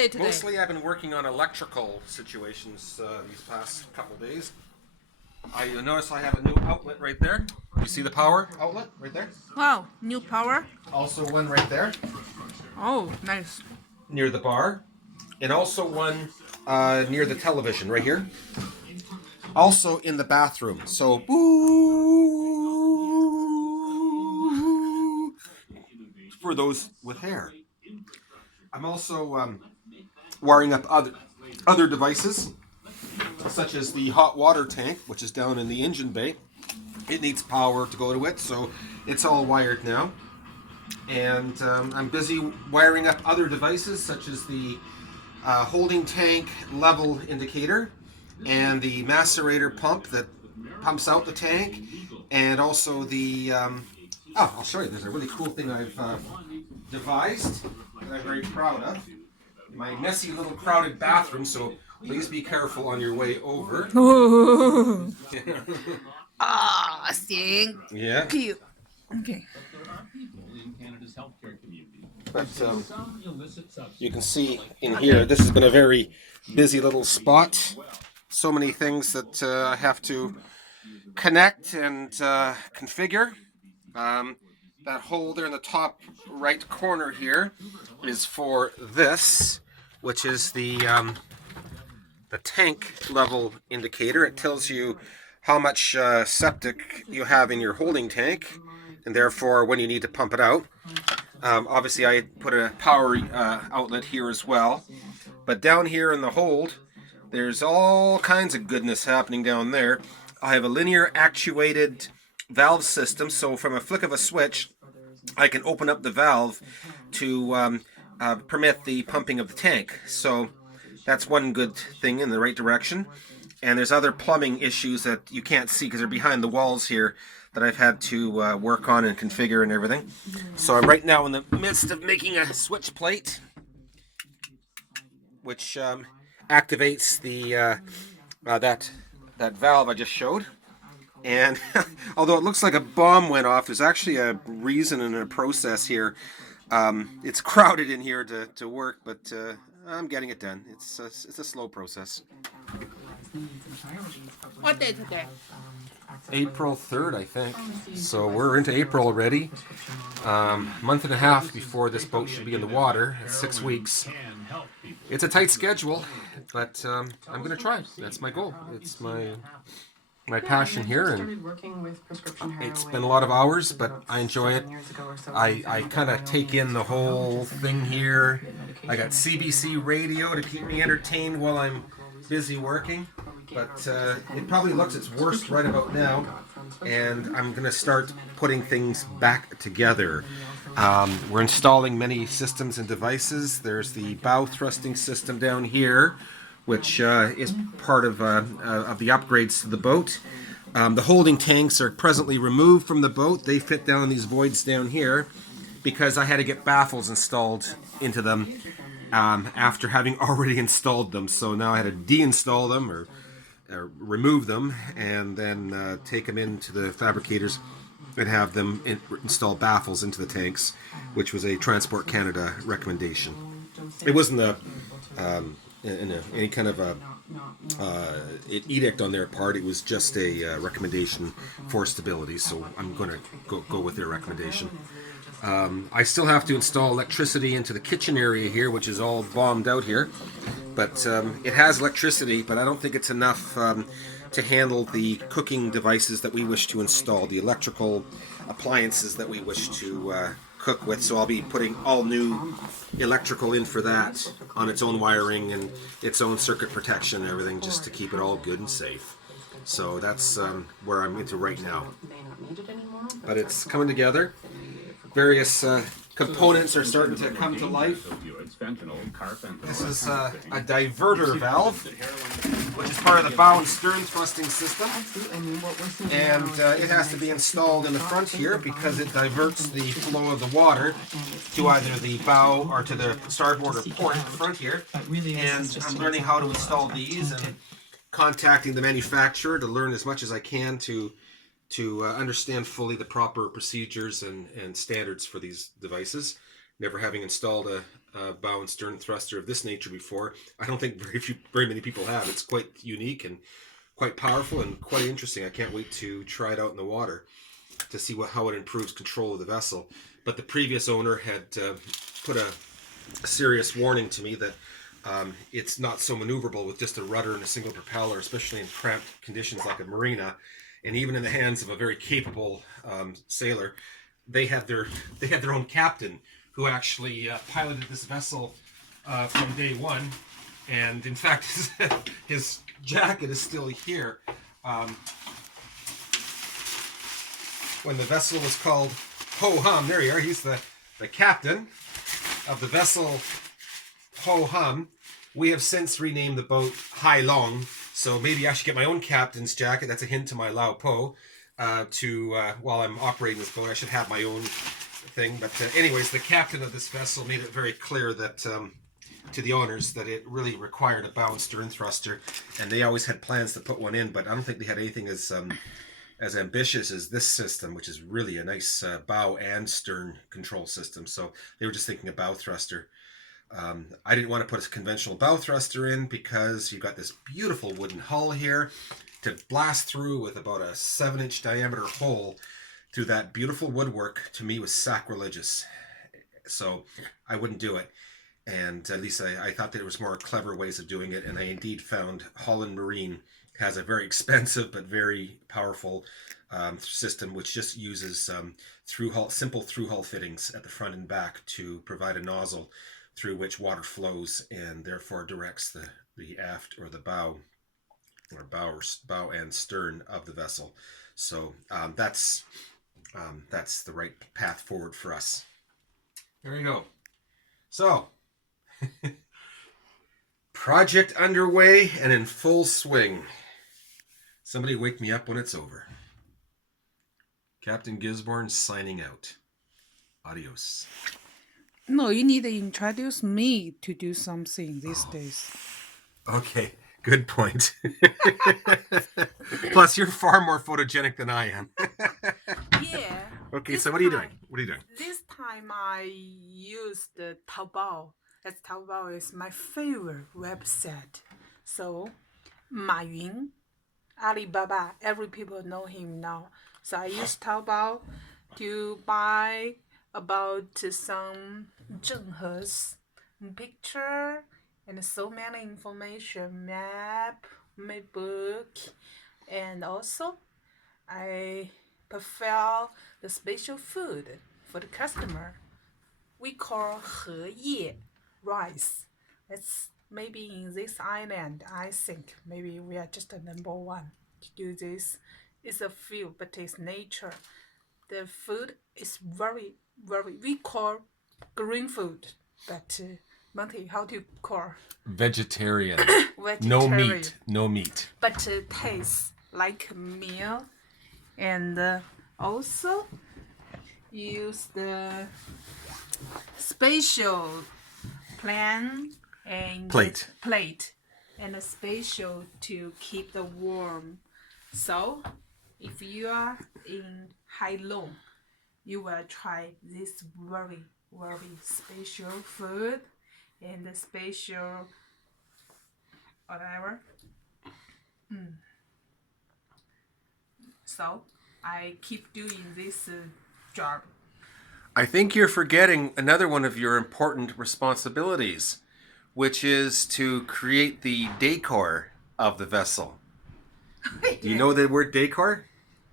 day today? Mostly I've been working on electrical situations these past couple days. I notice I have a new outlet right there. You see the power outlet right there? Wow, new power? Also one right there Oh, nice. near the bar. And also one near the television right here. Also in the bathroom. So, boo for those with hair. I'm also wiring up other devices, such as the hot water tank, which is down in the engine bay. It needs power to go to it, so it's all wired now. And I'm busy wiring up other devices, such as the holding tank level indicator and the macerator pump that pumps out the tank, and also the I'll show you. There's a really cool thing I've devised that I'm very proud of. My messy little crowded bathroom, so please be careful on your way over. Thank Yeah. you. Okay. But you can see in here, this has been a very busy little spot. So many things that I have to connect and configure. That hole there in the top right corner here is for this, which is the tank level indicator. It tells you how much septic you have in your holding tank, and therefore when you need to pump it out. Obviously I put a power outlet here as well, but down here in the hold there's all kinds of goodness happening down there. I have a linear actuated valve system, so from a flick of a switch I can open up the valve to permit the pumping of the tank. So that's one good thing in the right direction. And there's other plumbing issues that you can't see because they're behind the walls here that I've had to work on and configure and everything. So I'm right now in the midst of making a switch plate, which activates the that valve I just showed. And although it looks like a bomb went off, there's actually a reason and a process here. It's crowded in here to work, but I'm getting it done. It's a slow process. What day today? April 3rd, I think. So we're into April already. Month and a half before this boat should be in the water. It's 6 weeks. It's a tight schedule, but I'm going to try. That's my goal. It's my passion here, and it's been a lot of hours, but I enjoy it. I kind of take in the whole thing here. I got CBC radio to keep me entertained while I'm busy working, but it probably looks its worst right about now, and I'm going to start putting things back together. We're installing many systems and devices. There's the bow thrusting system down here, which is part of the upgrades to the boat. The holding tanks are presently removed from the boat. They fit down in these voids down here because I had to get baffles installed into them after having already installed them. So now I had to deinstall them or remove them and then take them into the fabricators and have them install baffles into the tanks, which was a Transport Canada recommendation. It wasn't any kind of an edict on their part. It was just a recommendation for stability, so I'm going to go with their recommendation. I still have to install electricity into the kitchen area here, which is all bombed out here, but it has electricity, but I don't think it's enough to handle the cooking devices that we wish to install, the electrical appliances that we wish to cook with. So I'll be putting all new electrical in for that on its own wiring and its own circuit protection and everything, just to keep it all good and safe. So that's where I'm into right now. But it's coming together. Various components are starting to come to life. This is a diverter valve, which is part of the bow and stern thrusting system. And it has to be installed in the front here because it diverts the flow of the water to either the bow or to the starboard or port in the front here. And I'm learning how to install these and contacting the manufacturer to learn as much as I can to understand fully the proper procedures and standards for these devices, never having installed bow and stern thruster of this nature before. I don't think very many people have. It's quite unique and quite powerful and quite interesting. I can't wait to try it out in the water to see how it improves control of the vessel. But the previous owner had put a serious warning to me that it's not so maneuverable with just a rudder and a single propeller, especially in cramped conditions like a marina, and even in the hands of a very capable sailor. They had their own captain who actually piloted this vessel from day one, and in fact his jacket is still here. When the vessel was called Ho Hum, there you are, he's the captain of the vessel Ho Hum. We have since renamed the boat Hai Long, so maybe I should get my own captain's jacket. That's a hint to my Lao Po. While I'm operating this boat, I should have my own thing. But anyways, the captain of this vessel made it very clear that to the owners that it really required a bow and stern thruster, and they always had plans to put one in, but I don't think they had anything as ambitious as this system, which is really a nice bow and stern control system. So they were just thinking a bow thruster. I didn't want to put a conventional bow thruster in because you've got this beautiful wooden hull here to blast through with about a 7-inch diameter hole through that beautiful woodwork. To me was sacrilegious, so I wouldn't do it. And at least I thought that there was more clever ways of doing it, and I indeed found Holland Marine has a very expensive but very powerful system, which just uses simple through-hull fittings at the front and back to provide a nozzle through which water flows and therefore directs the aft or the bow and stern of the vessel. So that's the right path forward for us. There you go. So project underway and in full swing. Somebody wake me up when it's over. Captain Gisborne signing out. Adios. No, you need to introduce me to do something these days. Okay, good point. Plus, you're far more photogenic than I am. Yeah. Okay, so what are you doing? This time I used Taobao. As Taobao is my favorite website. So, Ma Yun, Alibaba, every people know him now. So I used Taobao to buy about some Zhenhe's picture and so many information, map, my book, and also I prepare the special food for the customer. We call 荷叶 rice. It's maybe in this island, I think maybe we are just the number one to do this. It's a few, but it's nature. The food is very, very, we call green food, but Monty, how do you call? Vegetarian. Vegetarian. No meat. But tastes like meal, and also use the special plate and a special to keep the warm. So if you are in Hai Long, you will try this very, very special food and the special whatever. So I keep doing this job. I think you're forgetting another one of your important responsibilities, which is to create the decor of the vessel. Do you know the word decor?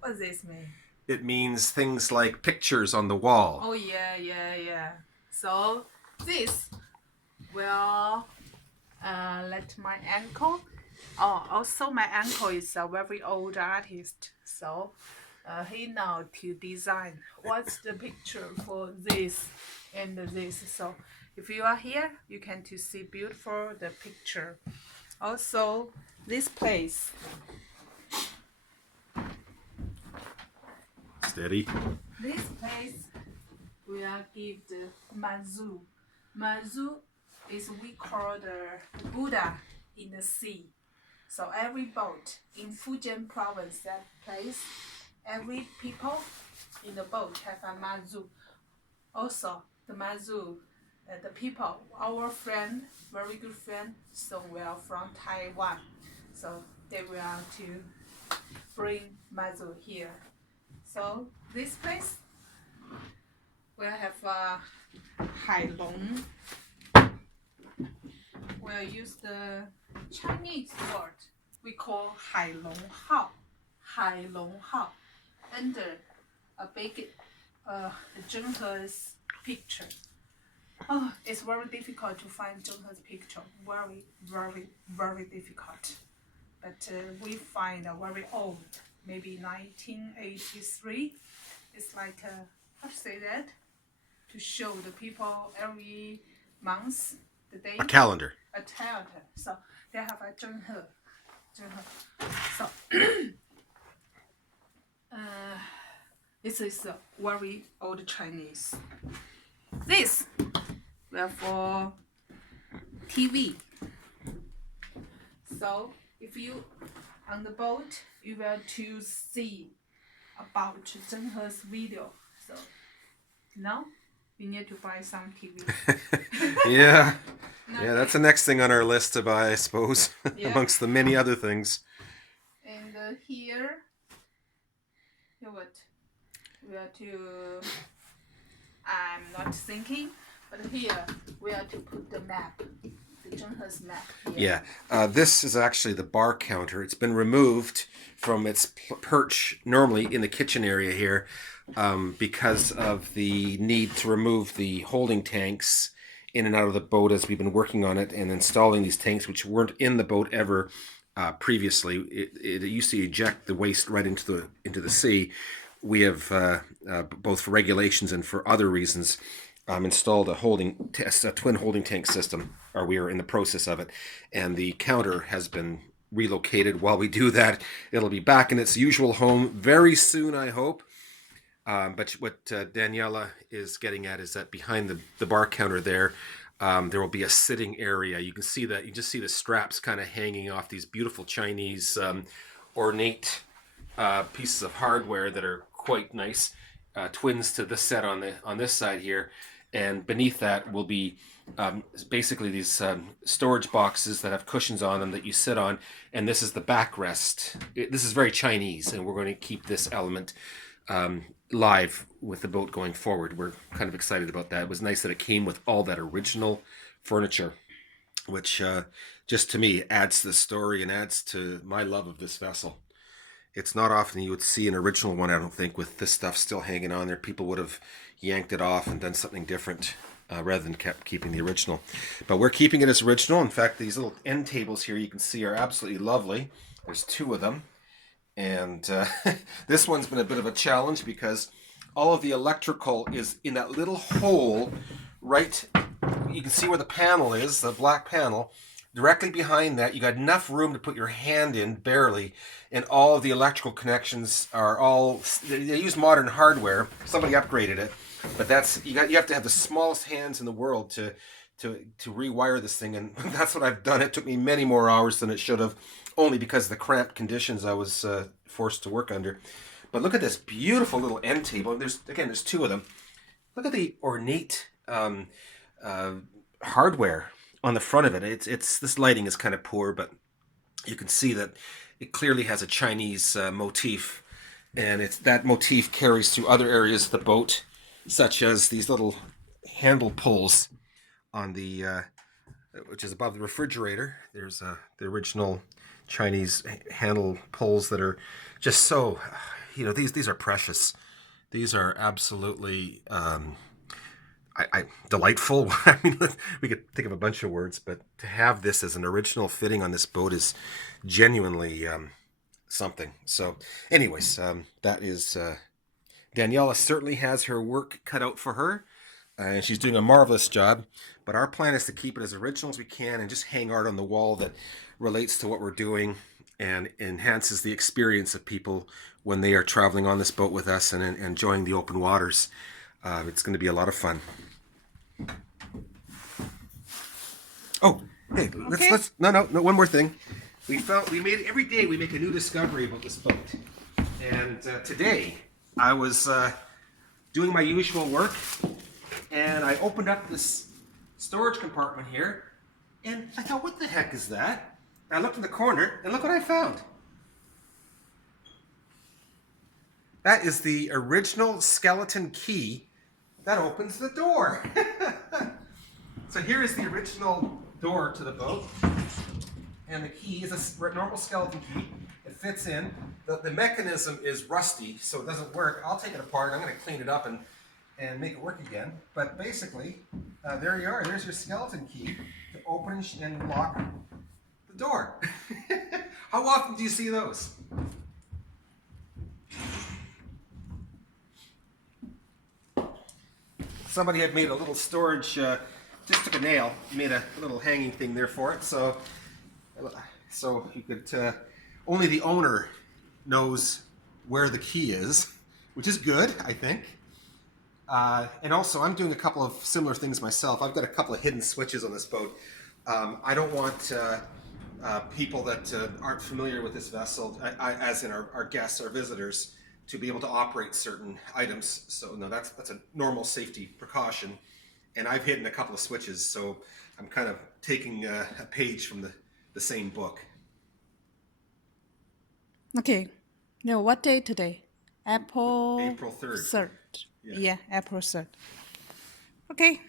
What does this mean? It means things like pictures on the wall. Oh, yeah. So this will let my uncle. Oh, also my uncle is a very old artist. So he know to design what's the picture for this and this. So if you are here, you can to see beautiful the picture. Also, this place. Steady. This place will give the Mazu. Mazu is we call the Buddha in the sea. So every boat in Fujian province, that place, every people in the boat have a Mazu. Also, the Mazu the people, our friend, very good friend, so we are from Taiwan. So they will to bring Mazu here. So this place will have Hai Long. We'll use the Chinese word we call Hai Long Hao. Hai Long Hao. Under a big Zhenghe's picture. Oh, it's very difficult to find Zhenghe's picture. Very, very, very difficult. But we find a very old, maybe 1983. It's like how to say that? To show the people every month, the day. A calendar. A calendar. So they have a Zhenghe. So this is a very old Chinese. This well for TV. So if you on the boat, you will to see about Zhenghe's video. So now we need to buy some TV. Yeah. Yeah, that's the next thing on our list to buy, I suppose, Yeah. amongst the many other things. And here what? We are to, I'm not thinking, but here we are to put the map, the Zhenghe's map here. Yeah, this is actually the bar counter. It's been removed from its perch normally in the kitchen area here because of the need to remove the holding tanks in and out of the boat as we've been working on it and installing these tanks which weren't in the boat ever previously. It used to eject the waste right into the sea. We have both for regulations and for other reasons installed a twin holding tank system, or we are in the process of it, and the counter has been relocated. While we do that, it'll be back in its usual home very soon, I hope. But what Daniela is getting at is that behind the bar counter there will be a sitting area. You can see that. You just see the straps kind of hanging off these beautiful Chinese ornate pieces of hardware that are quite nice. Twins to this set on this side here, and beneath that will be basically these storage boxes that have cushions on them that you sit on, and this is the backrest. This is very Chinese, and we're going to keep this element live with the boat going forward. We're kind of excited about that. It was nice that it came with all that original furniture, which just to me adds to the story and adds to my love of this vessel. It's not often you would see an original one, I don't think, with this stuff still hanging on there. People would have yanked it off and done something different rather than keeping the original. But we're keeping it as original. In fact, these little end tables here you can see are absolutely lovely. There's two of them. And this one's been a bit of a challenge because all of the electrical is in that little hole right. You can see where the panel is, the black panel. Directly behind that, you got enough room to put your hand in, barely, and all of the electrical connections are all. They use modern hardware. Somebody upgraded it, but you have to have the smallest hands in the world to rewire this thing, and that's what I've done. It took me many more hours than it should have, only because of the cramped conditions I was forced to work under. But look at this beautiful little end table. There's two of them. Look at the ornate hardware on the front of it. It's this lighting is kind of poor, but you can see that it clearly has a Chinese motif, and that motif carries through other areas of the boat, such as these little handle pulls on the which is above the refrigerator. There's the original Chinese handle pulls that are just so, these are precious. These are absolutely delightful. I mean, we could think of a bunch of words, but to have this as an original fitting on this boat is genuinely something. So anyways, that is Daniela certainly has her work cut out for her, and she's doing a marvelous job. But our plan is to keep it as original as we can and just hang art on the wall that relates to what we're doing and enhances the experience of people when they are traveling on this boat with us and enjoying the open waters. It's going to be a lot of fun. Oh, hey, let's no, one more thing. We made every day we make a new discovery about this boat. And today I was doing my usual work, and I opened up this storage compartment here. And I thought, what the heck is that? I looked in the corner, and look what I found. That is the original skeleton key that opens the door. So here is the original door to the boat. And the key is a normal skeleton key. It fits in. The mechanism is rusty, so it doesn't work. I'll take it apart. I'm going to clean it up and make it work again. But basically, there you are. There's your skeleton key to open and lock the door. How often do you see those? Somebody had made a little storage, just took a nail, made a little hanging thing there for it. So you could, only the owner knows where the key is, which is good, I think. And also, I'm doing a couple of similar things myself. I've got a couple of hidden switches on this boat. I don't want people that aren't familiar with this vessel, as in our guests, our visitors, to be able to operate certain items. So no, that's a normal safety precaution. And I've hidden a couple of switches, so I'm kind of taking a page from the same book. Okay. Now, what day today? April 3rd. 3rd. Yeah, April 3rd. Okay.